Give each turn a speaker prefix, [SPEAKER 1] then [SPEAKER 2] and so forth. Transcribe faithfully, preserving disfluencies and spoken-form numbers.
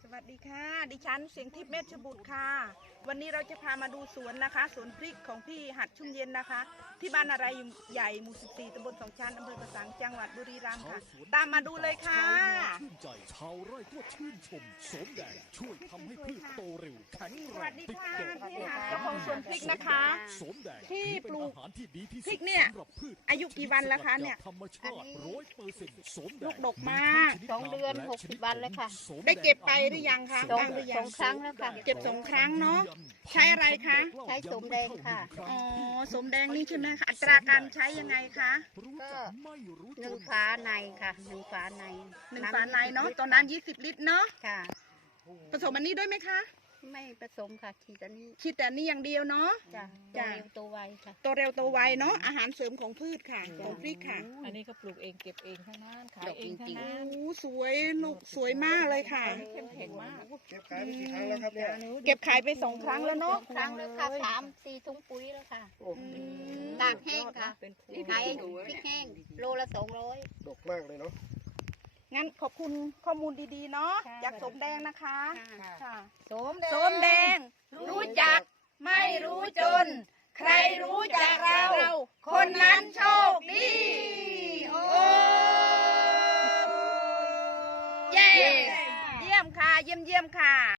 [SPEAKER 1] วัสดีค่ะดิฉันเสียงทิพย์เมธบุตรค่ะวันนี้เราจะพามาดูสวนนะคะสวนพริกของพี่หัดชุ่มเย็นนะคะที่บ้านอะไรใหญ่หมู่สิบสี่ตำบลสองชั้นอำเภอกระสังจังหวัดบุรีรัมย์ค่ะตามมาดูเลยค่ะ
[SPEAKER 2] ชื่นใจชาวไร่ก็ชื่นชมโสมแดงช่วยทำให้พืชโตเร็วแข็ง
[SPEAKER 1] ส
[SPEAKER 2] แร
[SPEAKER 1] วั
[SPEAKER 2] ง
[SPEAKER 1] สดี
[SPEAKER 2] ติด
[SPEAKER 1] ค่ะ
[SPEAKER 2] ดอก
[SPEAKER 1] พี่หัดเจ้าของสวนพริกนะคะ
[SPEAKER 2] โสมแดง
[SPEAKER 1] ที่ปลูก
[SPEAKER 2] เป็นอาหารที่ดีที่
[SPEAKER 1] พริ
[SPEAKER 2] สุด
[SPEAKER 1] กเนี่ย
[SPEAKER 2] สำหรับพืช
[SPEAKER 1] อายุกี่วันแล้วคะเนี่ย
[SPEAKER 2] ธรรมชาติร้อยเปอร์เซ็นต์โสมแดง
[SPEAKER 1] ลูกดกมาก
[SPEAKER 3] สองเดือนหกสิบวันแล้วค่ะ
[SPEAKER 1] ได้เก็บไปหรือยังคะ
[SPEAKER 3] สอง
[SPEAKER 1] บ้างหรือยัง
[SPEAKER 3] สองครั้งแล้วค่ะ
[SPEAKER 1] เก็บสองครั้งเนาะใช้อะไรคะ
[SPEAKER 3] ใช้โสมแดงค่ะ
[SPEAKER 1] อ๋อสมแดงนี่ใช่ไหมคะอัตราการใช้ยังไงคะ
[SPEAKER 3] ก็หนึ่งฝาในค่ะหนึ่งฝาใน
[SPEAKER 1] หนึ่งฝาในเนาะตอนนั้นยี่สิบลิตรเนาะ
[SPEAKER 3] ค่ะ
[SPEAKER 1] ผสมอันนี้ด้วยไหมคะ
[SPEAKER 3] ไม่ผสมค่ะทีตอนนี้
[SPEAKER 1] คิดแต่อันนี้อย่างเดียวเนาะ
[SPEAKER 3] จ้ะ
[SPEAKER 1] จ้ะ
[SPEAKER 3] ตัวเร็วตัวไวค่ะ
[SPEAKER 1] ตัวเร็วตัวไวเนาะอาหารเสริมของพืชค่ะของพริกค่ะ
[SPEAKER 4] อันนี้ก็ปลูกเองเก็บเองทั้งนั้นขายเองทั้ง
[SPEAKER 1] โอ้
[SPEAKER 4] นั้น
[SPEAKER 1] สวยลูกสวยมากเลยค่ะ
[SPEAKER 4] เข้มแข็งมาก
[SPEAKER 5] เก็บขายไปกี่ครั้งแล้วครับเนี่ย
[SPEAKER 1] เก็บขายไปสองครั้งแล้ว
[SPEAKER 3] ส
[SPEAKER 1] เนาะ
[SPEAKER 3] องครั้งแล้วค่ะสามสี่ถุงปุ๋ยแล้วค่ะ
[SPEAKER 1] อืม
[SPEAKER 3] ตากแห้งค่ะ
[SPEAKER 4] เป็นพว
[SPEAKER 3] ขายพริกแห้งโลละสองร้อย
[SPEAKER 5] ดกมากเลยเนาะ
[SPEAKER 1] งั้นขอบคุณข้อมูลดีๆเนาะ
[SPEAKER 3] ค่ะ
[SPEAKER 1] จากสมแดงนะคะ
[SPEAKER 3] ค่ะ
[SPEAKER 1] ค่ะ
[SPEAKER 3] โสมแดง
[SPEAKER 1] สมแดง รู้จักไม่รู้จน ใครรู้จักเรา คนนั้นโชคดีโอ้เย้เยี่ยมค่ะเยี่ยมเยี่ยมค่ะ